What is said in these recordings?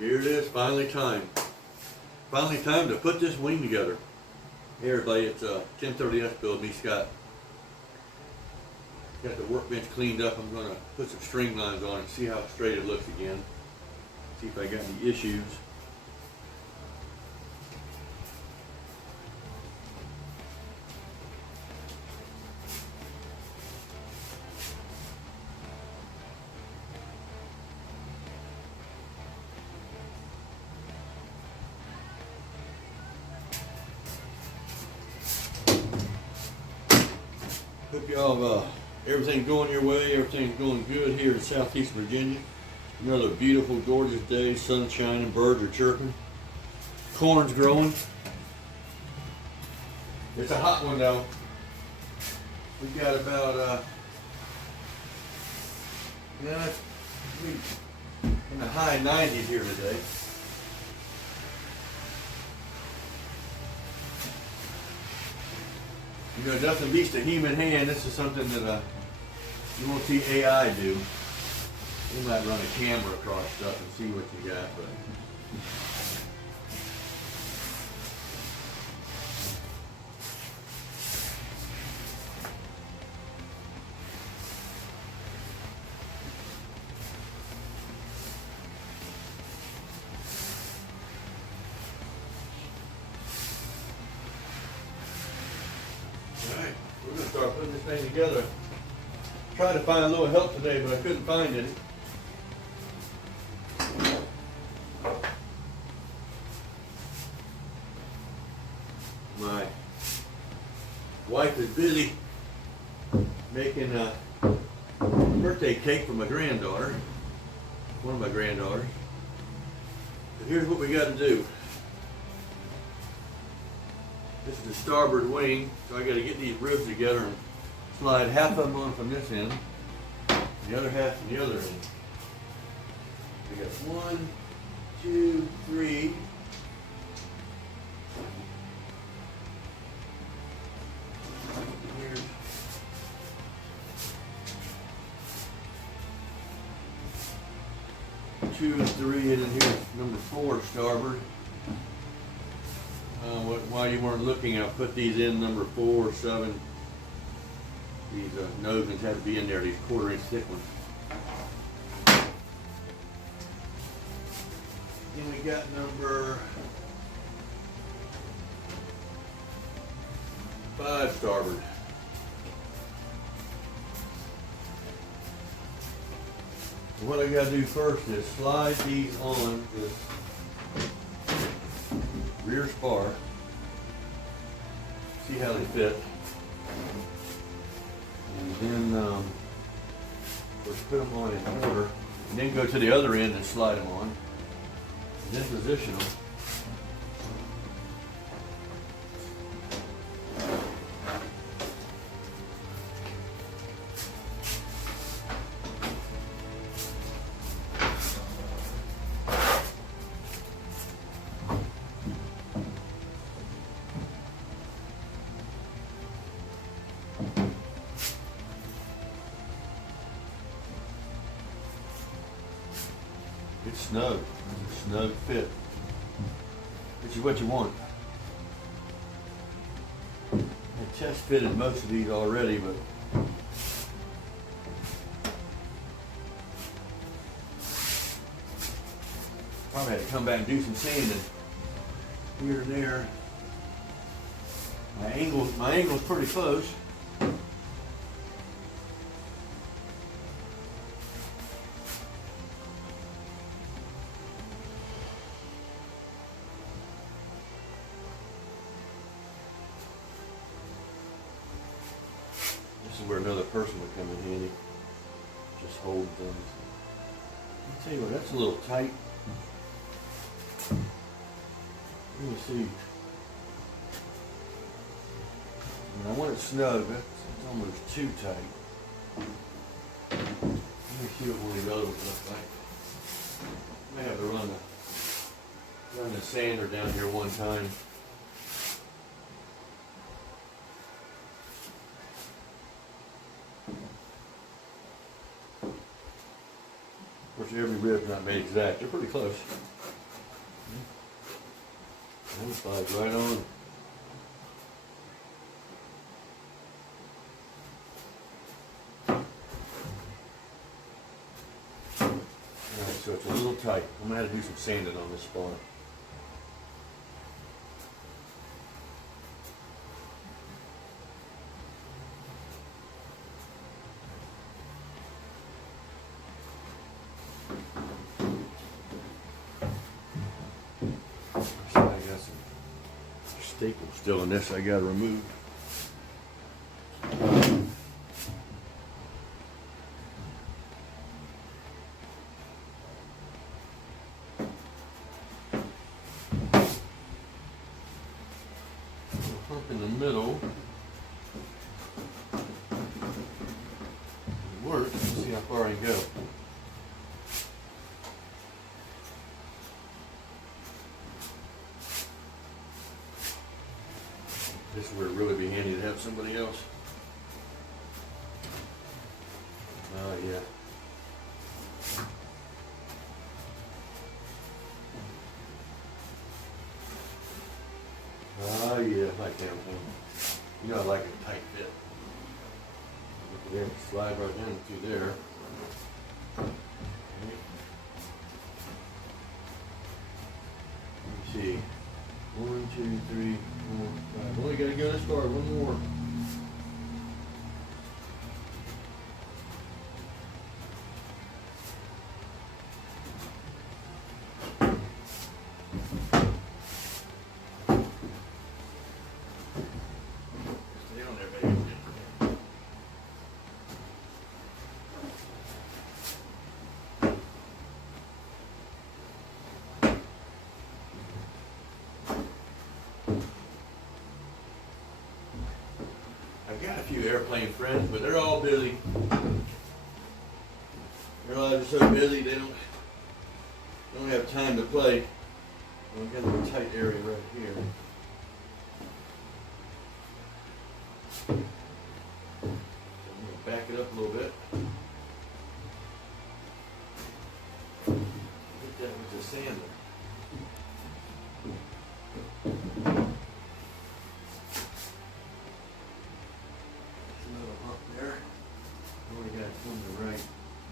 Here it is, finally time. Finally time to put this wing together. Hey everybody, it's 1030S build, me Scott. Got the workbench cleaned up. I'm gonna put some string lines on it, see how straight it looks again. See if I got any issues. Hope y'all everything's going your way, everything's going good here in Southeast Virginia. Another beautiful, gorgeous day, sun shining, birds are chirping, corn's growing. It's a hot one though. We've got about in the high 90s here today. You know, nothing beats a human hand. This is something that you won't see AI do. You might run a camera across stuff and see what you got, but alright, we're going to start putting this thing together. Tried to find a little help today, but I couldn't find any. My wife is busy making a birthday cake for my granddaughter, one of my granddaughters. But here's what we got to do. This is the starboard wing, so I got to get these ribs together and slide half of them on from this end, the other half from the other end. We got 1, 2, 3. Here's 2 and 3, and then here's number 4 starboard. While you weren't looking, I put these in number 4, 7. These nosings have to be in there, these 1/4 inch thick ones. Then we got number 5 starboard. And what I gotta do first is slide these on this rear spar. See how they fit. And then let's put them on in order, and then go to the other end and slide them on, and then position them. It's snug. It's a snug fit, which is what you want. I test fitted most of these already, but probably had to come back and do some sanding here and there. My angle's pretty close. This is where another person would come in handy. Just hold things. I'll tell you what, that's a little tight. Let me see. I want it snug, but it's almost too tight. Let me see what one of the other ones looks like. I may have to run the sander down here one time. Of course, every rib's not made exact. They're pretty close. That slides right on. Alright, so it's a little tight. I'm gonna have to do some sanding on this spot. I got some staples still in this I gotta remove. Hump in the middle. It works. Let's see how far I can go. This is where it really be handy to have somebody else. Oh yeah. Oh yeah, like that one. You know I like a tight fit. Look at there, slide right down through there. Okay. Let me see. 1, 2, 3, 4, 5. Only gotta go this far, one more. Stay on there, baby. I've got a few airplane friends, but they're all busy. They're all just so busy they don't have time to play. We've got a little tight area right here. So I'm gonna back it up a little bit. Hit that with the sander.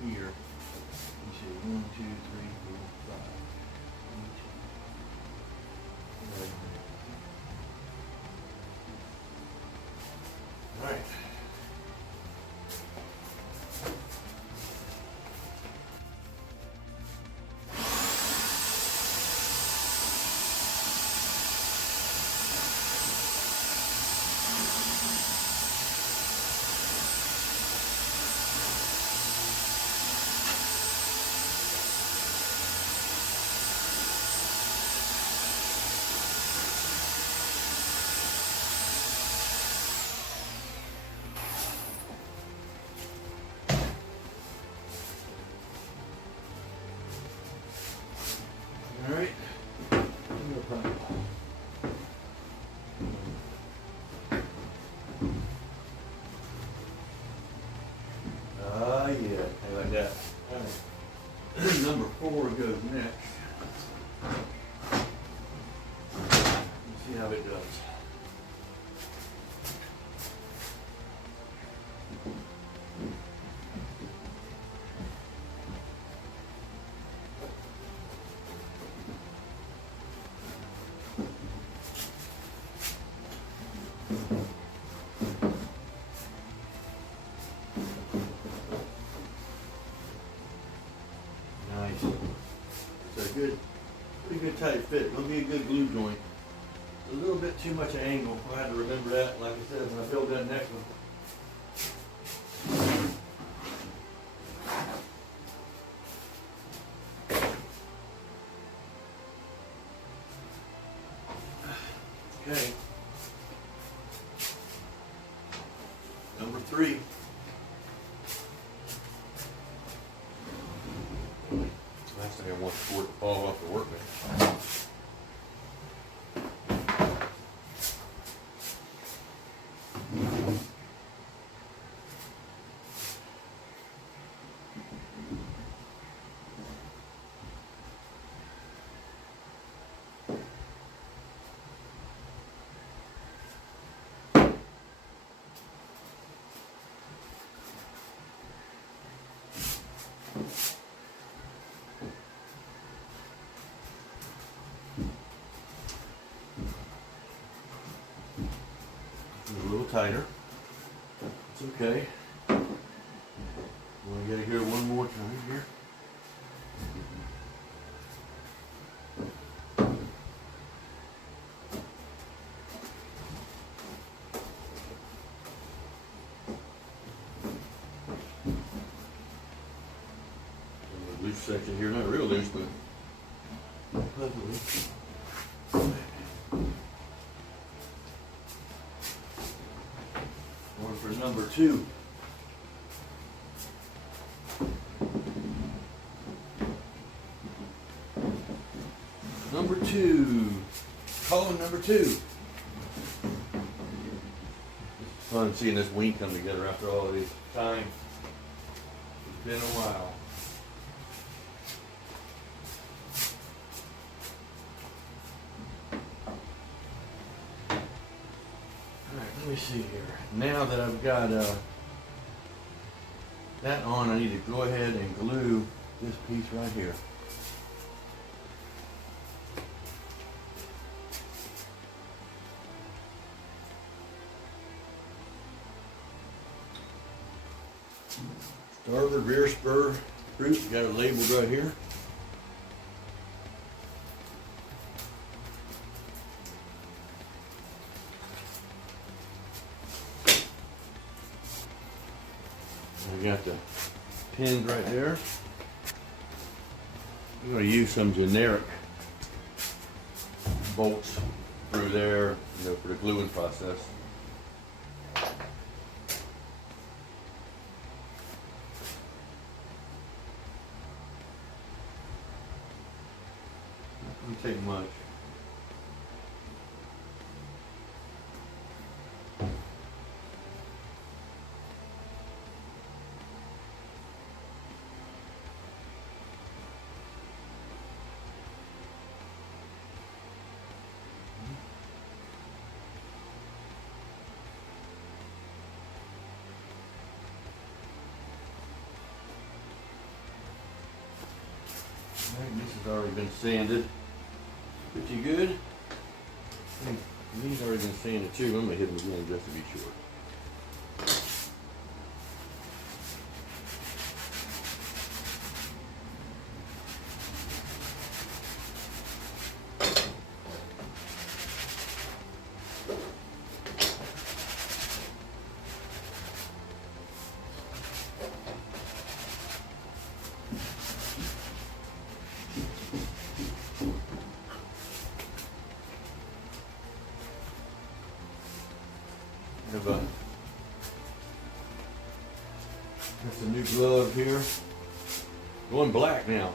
Here, you see 1, 2, 3, 4, 5. 1, 2. All right. All right. Ah, yeah, I like that. All right. Number 4 goes next. Let's see how it does. Nice. So pretty good tight fit. It'll be a good glue joint. A little bit too much angle. I had to remember that. Like I said, when I build that next one. Okay. Number 3. Last thing I want the board to fall off the workbench. A little tighter. It's okay. We gotta go one more time here. Loose section here, not real loose, but pleasantly. One for number 2. Number 2. Calling number 2. It's fun seeing this wing come together after all this time. It's been a while. Let me see here. Now that I've got that on, I need to go ahead and glue this piece right here. Starboard rear spur group, got it labeled right here. I got the pins right there. I'm going to use some generic bolts through there, for the gluing process. Not going to take much. This has already been sanded pretty good. These already been sanded too. I'm going to hit them again just to be sure. That's a new glove here. Going black now.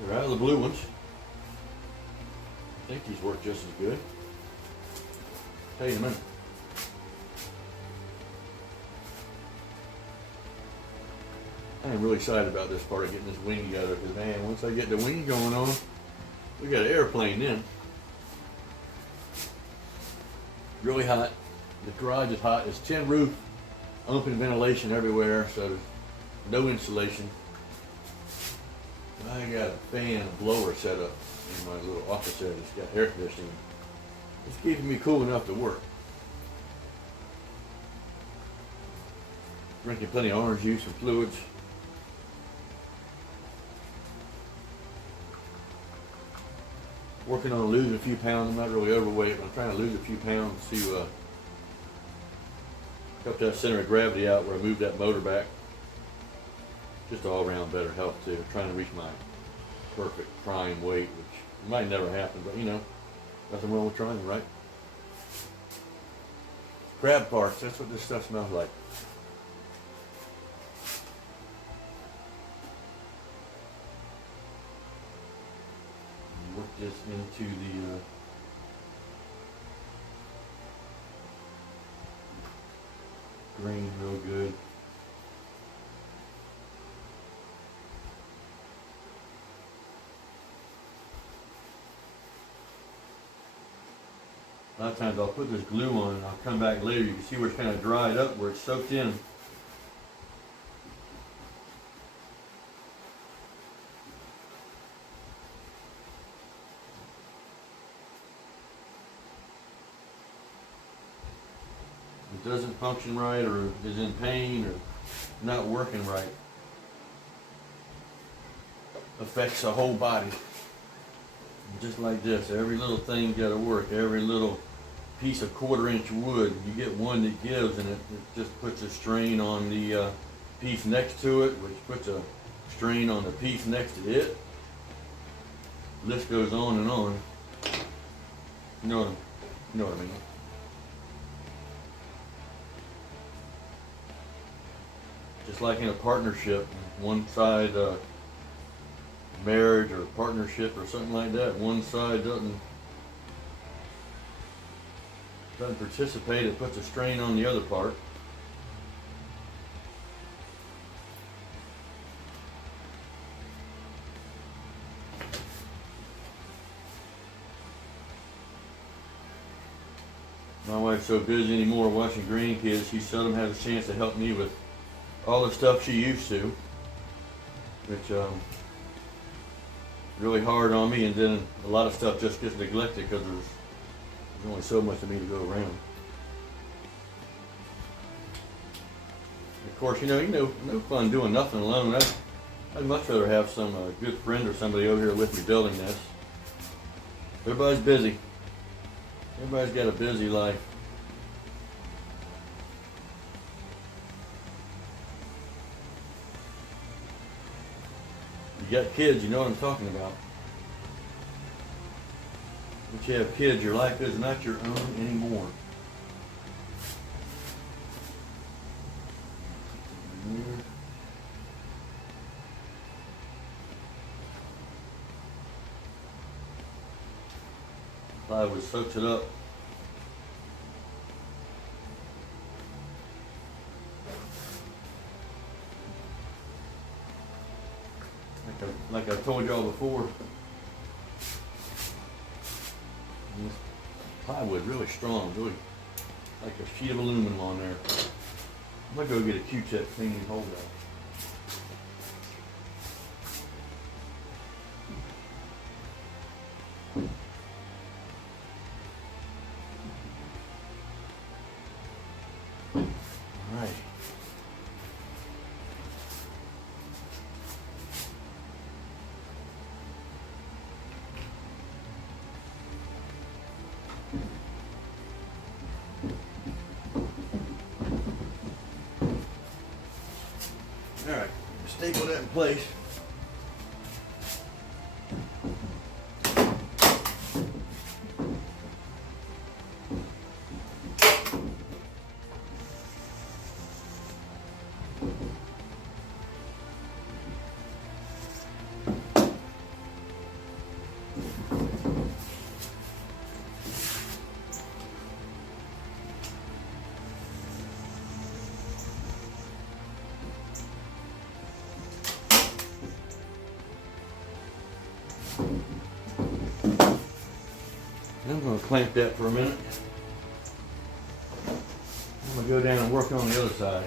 They're out of the blue ones. I think these work just as good. Tell you in a minute. I am really excited about this part of getting this wing together because, man, once I get the wing going on, we got an airplane then. Really hot. The garage is hot. It's tin roof, open ventilation everywhere, so no insulation. I got a fan, a blower set up in my little office area that's got air conditioning. It's keeping me cool enough to work. Drinking plenty of orange juice and fluids. Working on losing a few pounds. I'm not really overweight, but I'm trying to lose a few pounds to help that center of gravity out where I moved that motor back. Just all around better health too. I'm trying to reach my perfect prime weight, which might never happen, but nothing wrong with trying, right? Crab parts, that's what this stuff smells like. Work this into the grain real good. A lot of times I'll put this glue on and I'll come back later. You can see where it's kind of dried up, where it's soaked in. It doesn't function right, or is in pain, or not working right, affects the whole body. Just like this, every little thing got to work. Every little piece of 1/4-inch wood, you get one that gives, and it just puts a strain on the piece next to it, which puts a strain on the piece next to it. List goes on and on. You know what I mean. Just like in a partnership, one side marriage or partnership or something like that, one side doesn't participate, it puts a strain on the other part. My wife's so busy anymore watching grandkids, she seldom has a chance to help me with all the stuff she used to, which really hard on me, and then a lot of stuff just gets neglected because there's only so much of me to go around. Of course, no fun doing nothing alone. I'd much rather have some good friend or somebody over here with me building this. Everybody's busy. Everybody's got a busy life. You got kids, you know what I'm talking about. Once you have kids, your life is not your own anymore. Plywood soaks it up. Like I told y'all before, this plywood really strong, really like a sheet of aluminum on there. I'm gonna go get a Q-tip, clean these holes out. Alright, staple that in place. I'm going to clamp that for a minute. I'm going to go down and work on the other side.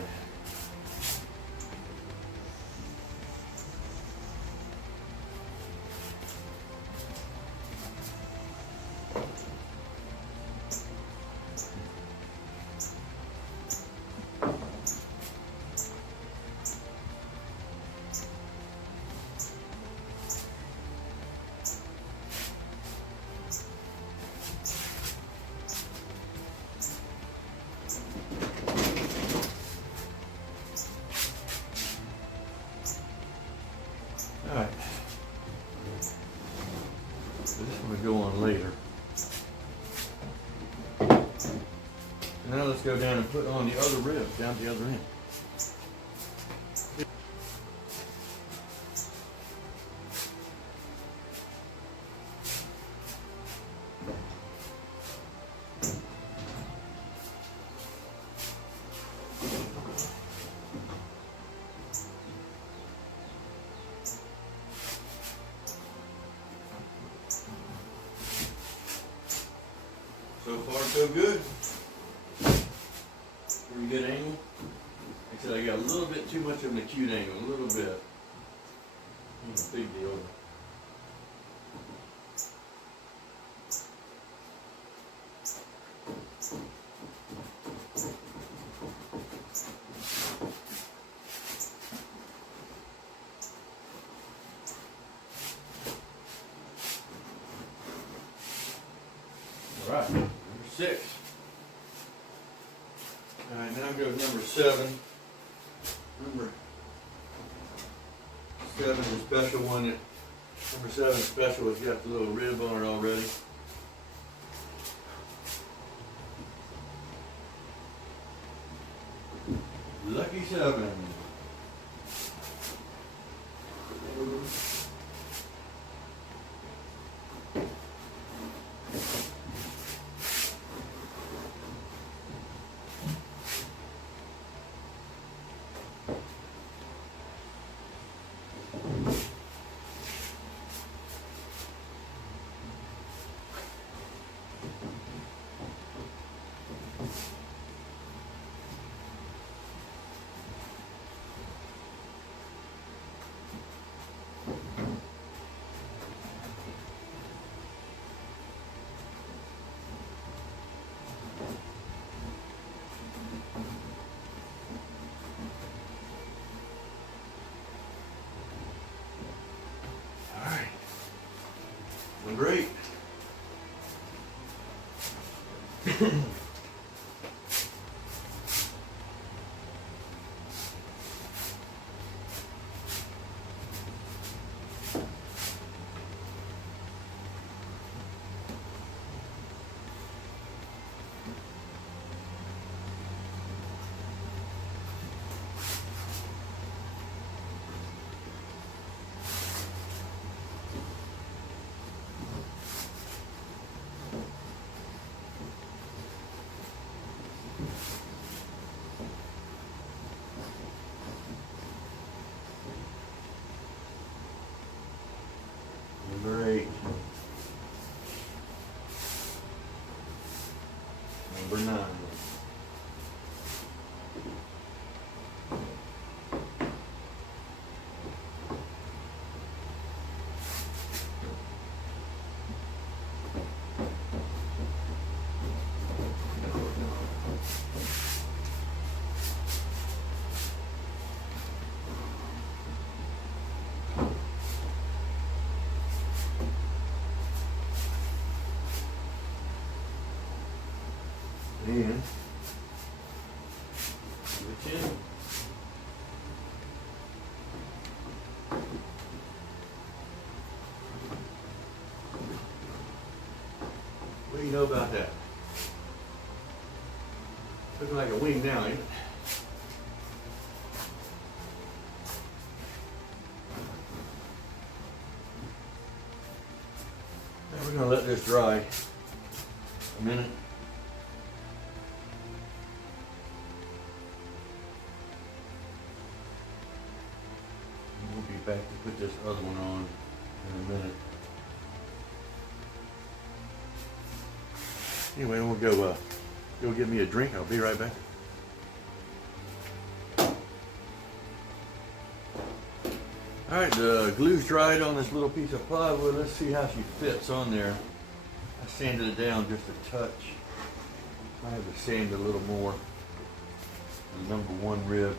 Alright, so this one will go on later. Now let's go down and put on the other ribs down at the other end. So far, so good. Pretty good angle. Like I said, I got a little bit too much of an acute angle, a little bit. Ain't a big deal. All right, number 6. All right, now go to number 7. Number 7 is a special one. Number 7 special has got the little rib on it already. Lucky 7. Number 8. Number 8. Number 9. And number 10. What do you know about that? Looking like a wing now, ain't it? Now we're going to let this dry a minute. We'll be back to put this other one on in a minute. Anyway, we'll go get me a drink. I'll be right back. All right, the glue's dried on this little piece of plywood. Let's see how she fits on there. I sanded it down just a touch. I have to sand it a little more. The number 1 rib.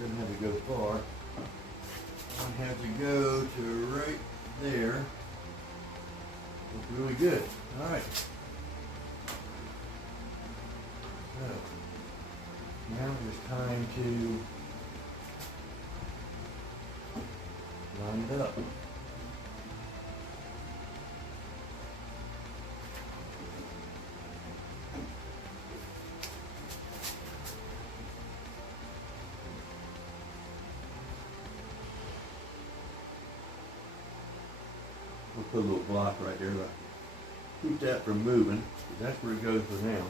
Doesn't have to go far. I have to go to right there. Looks really good. All right. So now it's time to line it up. We'll put a little block right there to keep that from moving, because that's where it goes for now.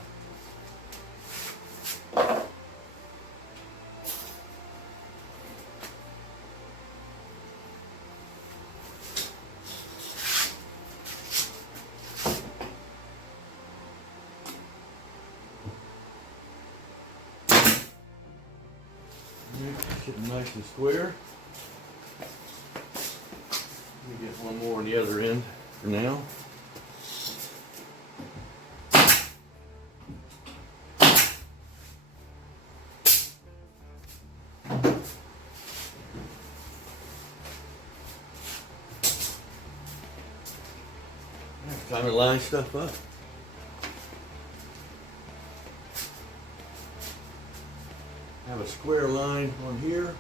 Getting nice and square. Let me get one more on the other end for now. Time to line stuff up. Have a square line on here.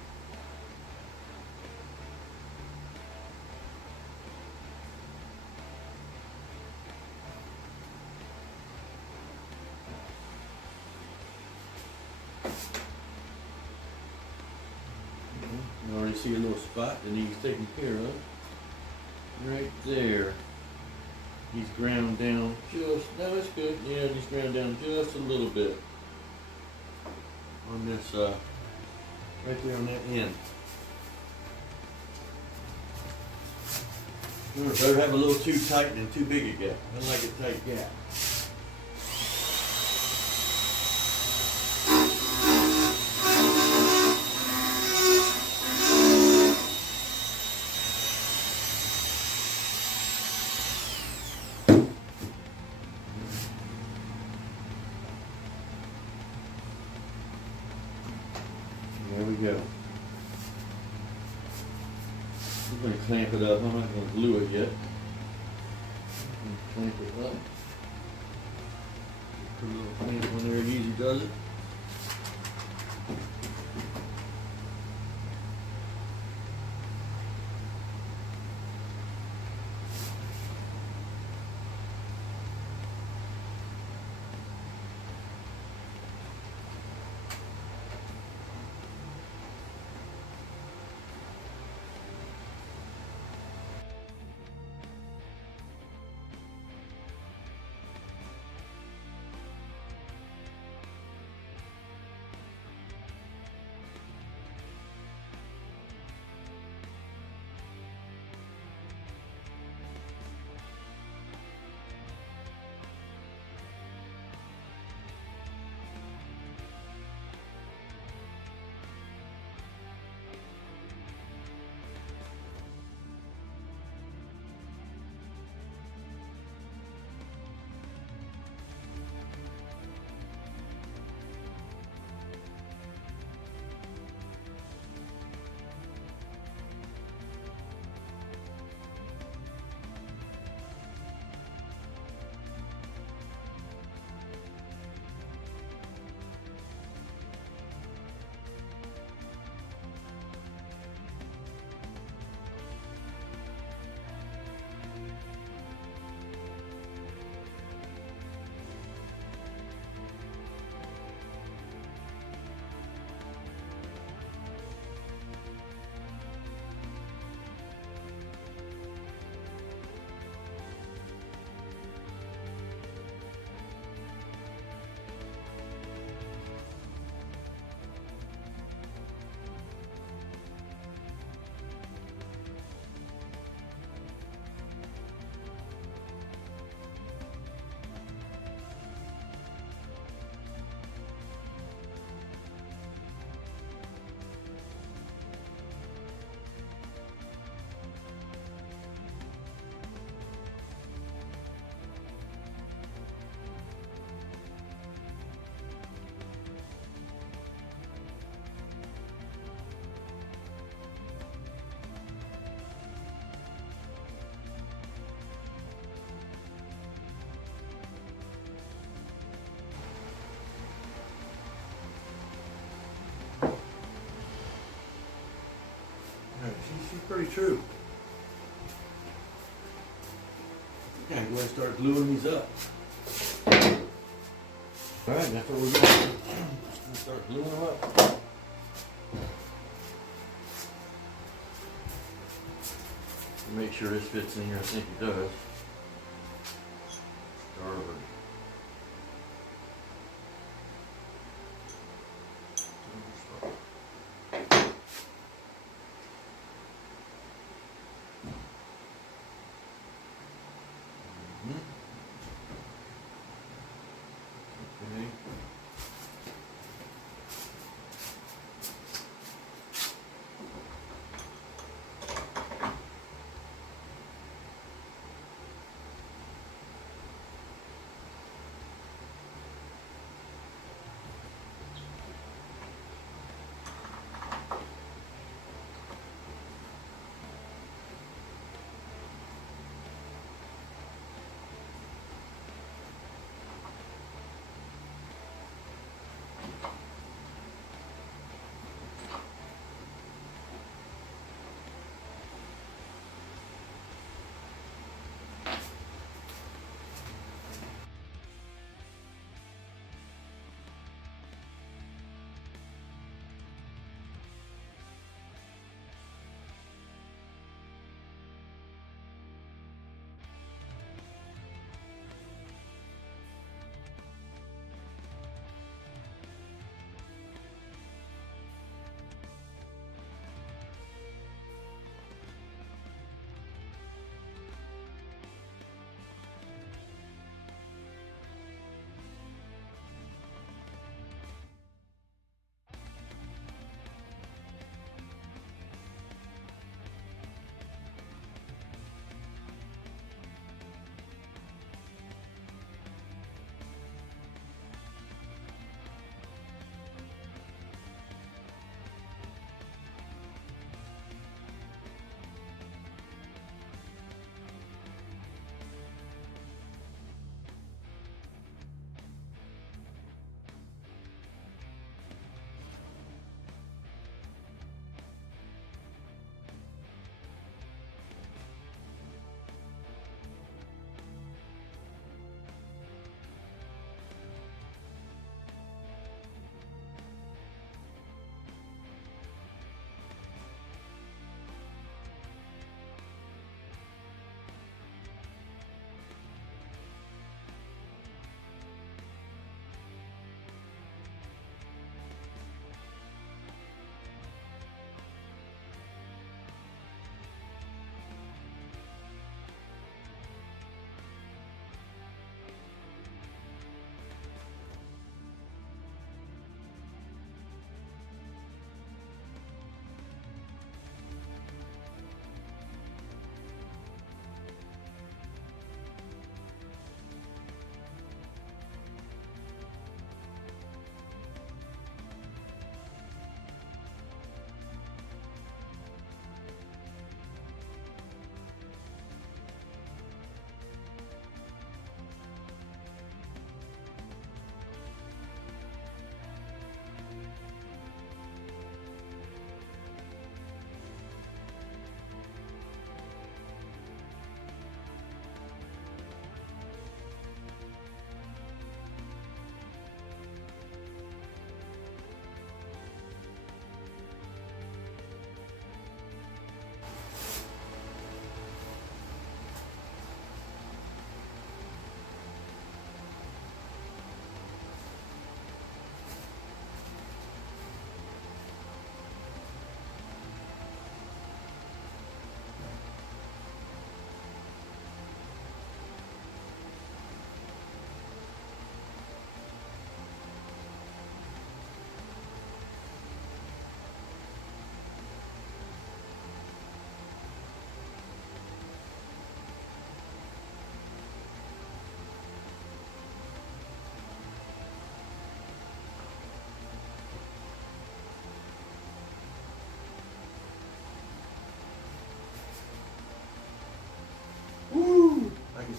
You already see a little spot that needs taken care of. Right there. He's ground down just, no, it's good. Yeah, he's ground down just a little bit on this, right there on that end. Better have a little too tight than too big a gap. I like a tight gap. There we go. I'm going to clamp it up. I'm not going to glue it yet. Clamp it up. Put a little clamp on there, it easy does it. She's pretty true. Okay, go ahead and start gluing these up. Alright, that's what we're going to do. Start gluing them up. Make sure this fits in here. I think it does. Starboard. Okay.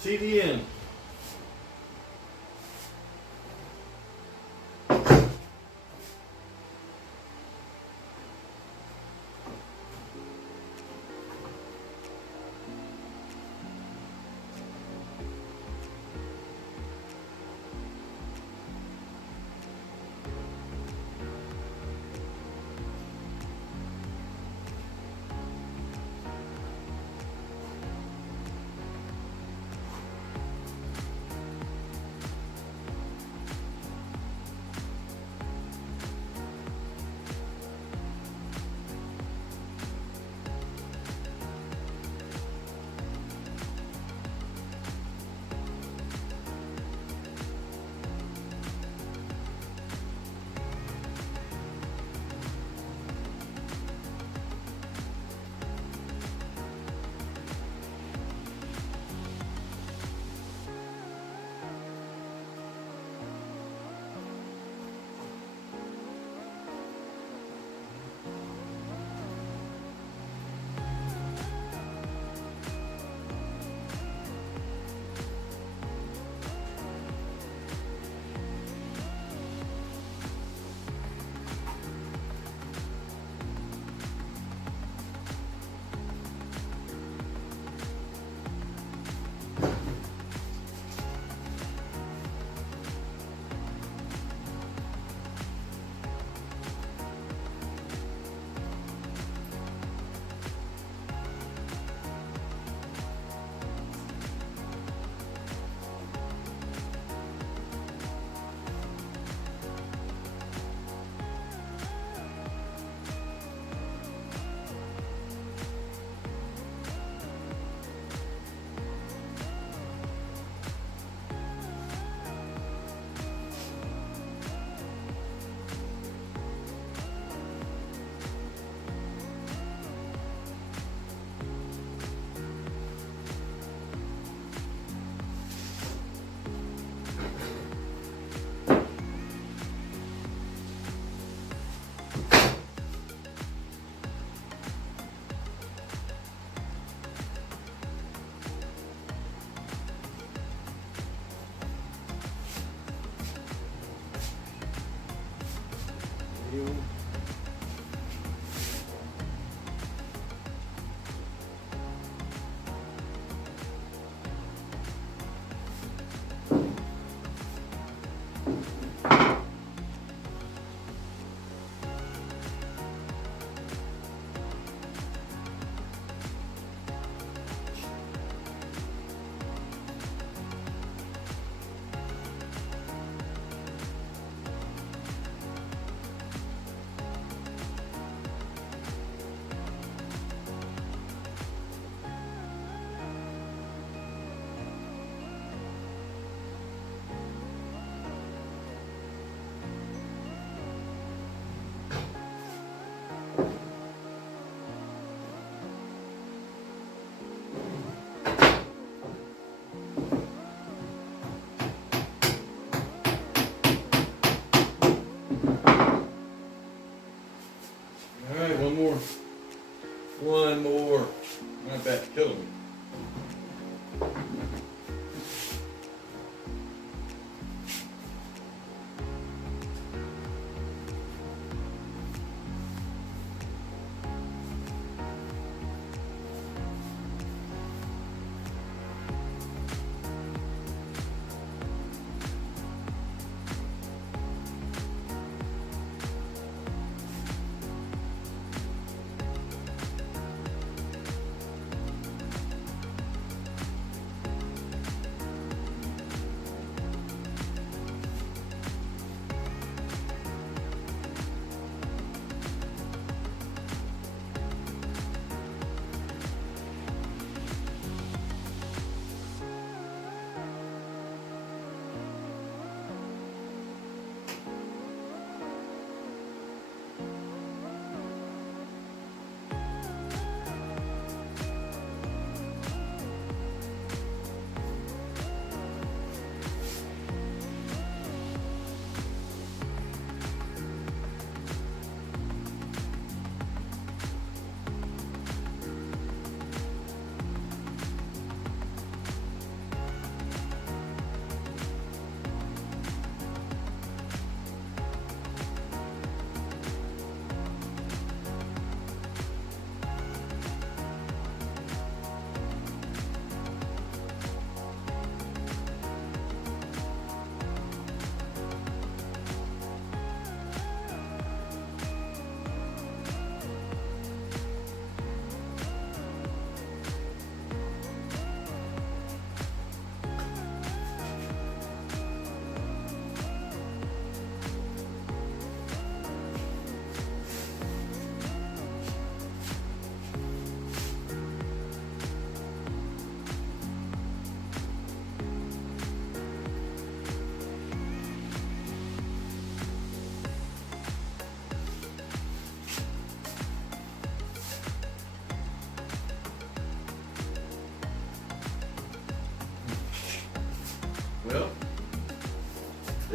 See the end.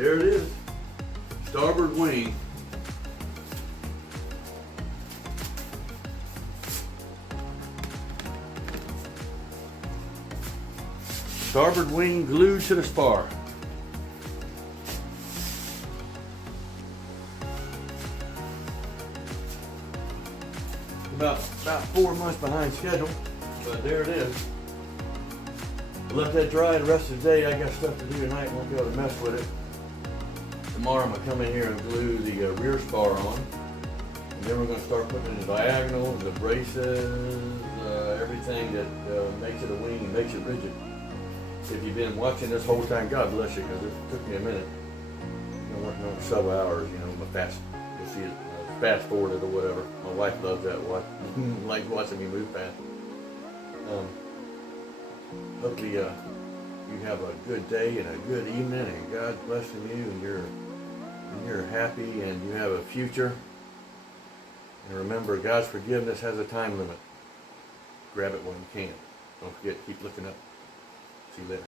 There it is. Starboard wing. Starboard wing glued to the spar. About 4 months behind schedule, but there it is. I'll let that dry the rest of the day. I got stuff to do tonight, won't be able to mess with it. Tomorrow I'm gonna come in here and glue the rear spar on. And then we're gonna start putting in the diagonal, the braces, everything that makes it a wing and makes it rigid. If you've been watching this whole time, God bless you, because it took me a minute. I'm working on it several hours, you know, you'll see it fast forwarded or whatever. My wife loves that, like watching me move fast. Hopefully you have a good day and a good evening, and God's blessing you, and you're happy, and you have a future. And remember, God's forgiveness has a time limit. Grab it when you can. Don't forget, keep looking up. See you later.